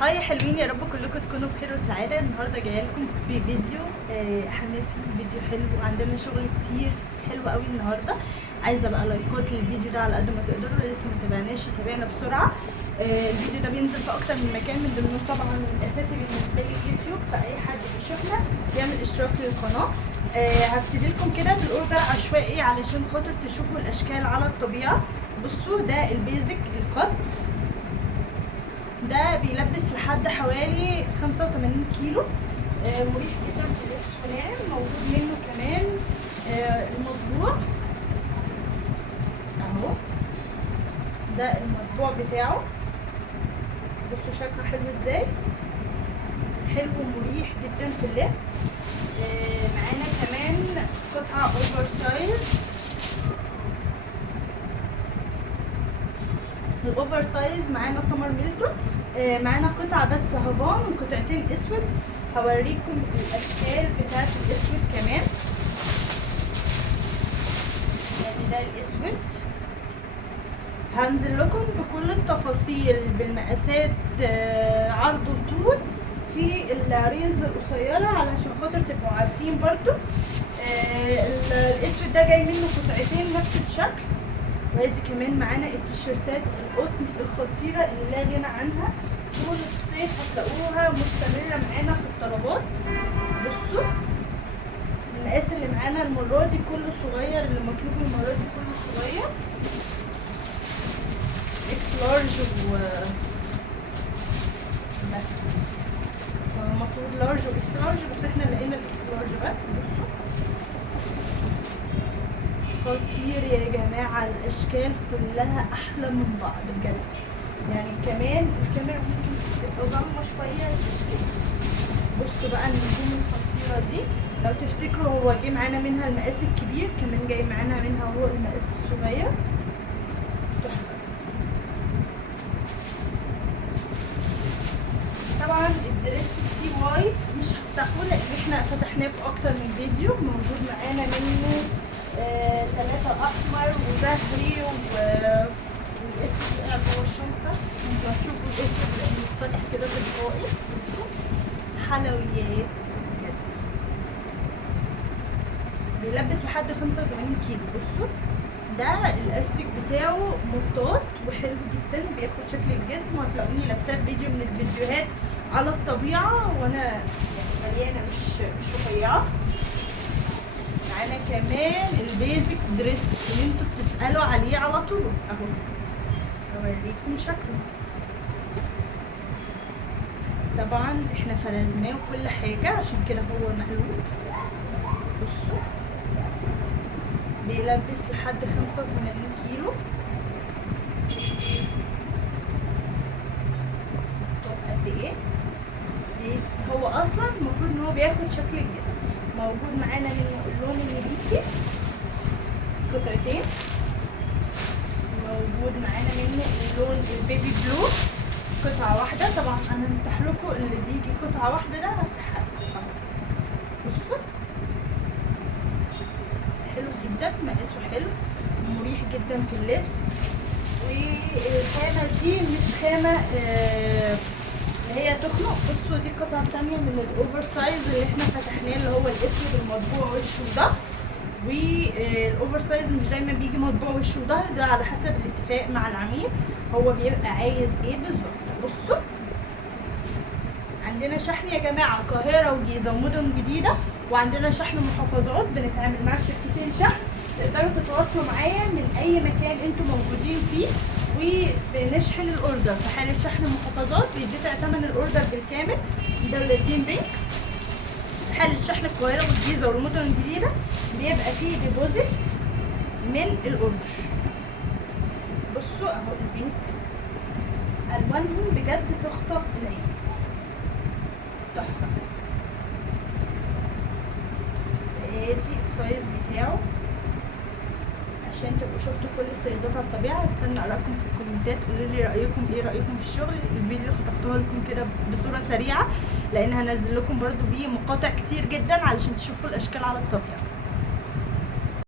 هاي يا حلوين، يا رب كلكم تكونوا بخير وسعاده. النهارده جايه لكم بفيديو حماسي، فيديو حلو وعندنا شغل كتير حلو قوي النهارده. عايزه بقى لايكات للفيديو ده على قد ما تقدروا. اللي لسه ما تابعناش يتابعنا بسرعه. الفيديو ده بينزل في اكتر من مكان، من ضمنهم طبعا الاساسي بالنسبه لي اليوتيوب، فاي حد بيشوفنا بيعمل اشتراك للقناه. هبتدي لكم كده بالاوردر عشوائي علشان خاطر تشوفوا الاشكال على الطبيعه. بصوا، ده البيزك القط، ده بيلبس لحد حوالي 85 كيلو. مريح جدا في اللبس وناعم. موجود منه كمان المطبوع اهو، ده المطبوع بتاعه. بصوا شكله حلو ازاي، حلو ومريح جدا في اللبس. معانا كمان قطعة اوفر سايز. الاوفر سايز معانا سمر ميلتون. معانا قطعه بس هافان وقطعتين اسود. هوريكم الاشكال بتاعت الاسود كمان. يعني ده الاسود. هنزل لكم بكل التفاصيل بالمقاسات عرض وطول في الريلز القصيره علشان خاطر تبقوا عارفين برضو. الاسود ده جاي منه قطعتين نفس الشكل. وادي كمان معانا التيشيرتات القطن الخطيره اللي لا غنى عنها. طول الصيف هتلاقوها مستمره معانا في الطلبات. بصوا المقاس اللي معانا المره دي كله صغير، اللي مطلوب المره دي كله صغير، اكس لارج و بس. هو المفروض لارج واكس لارج، بس احنا لقينا الاكس لارج بس. بصوا خطير يا جماعة، الأشكال كلها أحلى من بعض بجد. يعني كمان الكاميرا ممكن تبقى ظلمة شوية الأشكال. بصوا بقى النجوم الخطيرة دي، لو تفتكروا هو جه معانا منها المقاس الكبير، كمان جاي معانا منها هو المقاس الصغير. تحفة. طبعا الدريس السي واي مش هفتحه لأن احنا فتحناه في أكتر من فيديو. موجود معانا منه 3 احمر وزهري والاسود وقع جوه الشنطه. انتوا هتشوفوا الاسود لانه فتح كده تلقائي. بصوا حلويات بجد، بيلبس لحد 85 كيلو. بصوا ده الاستيك بتاعه مطاط وحلو جدا، بياخد شكل الجسم. وهتلاقوني لابساه في فيديو من الفيديوهات على الطبيعه وانا يعني مليانه مش رفيعه. معانا كمان البيزك دريس اللي انتوا بتسألوا عليه على طول اهو. اوريكم شكله. طبعا احنا فرزناه وكل حاجة عشان كده هو مقلوب. بصوا بيلبس لحد 85 كيلو. طب قد ايه؟ هو اصلا المفروض ان هو بياخد شكل الجسم. موجود معانا منه اللون النبيتي قطعتين. موجود معانا منه اللون البيبي بلو قطعة واحدة. طبعا انا هفتح لكم اللي بيجي قطعة واحدة، ده هفتحها اهو. بصوا حلو جدا، مقاسه حلو ومريح جدا في اللبس. والخامة دي مش خامة اللي هي تخنق. بصوا دي قطعة تانية من الاوفر سايز اللي احنا فتحناه، اللي هو الاسود المطبوع وش وظهر. والاوفر سايز مش دايما بيجي مطبوع وش وظهر، ده على حسب الاتفاق مع العميل هو بيبقى عايز ايه بالظبط. بصوا عندنا شحن يا جماعة القاهرة وجيزة ومدن جديدة، وعندنا شحن محافظات. بنتعامل مع شركتين شحن. تقدروا تتواصلوا معايا من اي مكان انتوا موجودين فيه وبنشحن الاوردر. في حاله شحن محافظات بيدفع ثمن الاوردر بالكامل دولتين بنك. في حاله شحن القاهره والجيزه والمدن الجديده بيبقى فيه ديبوزيت من الاوردر. بصوا اهو البنك الوانهم بجد تخطف العين، تحفه. ادي السايز بتاعه عشان تبقوا شفتوا كل السايزات على الطبيعه. هستنى اراءكم في الكومنتات، قولوا لي رايكم ايه، رايكم في الشغل. الفيديو اللي خطفتوها لكم كده بصوره سريعه لان هنزل لكم برده بيه مقاطع كتير جدا علشان تشوفوا الاشكال على الطبيعه.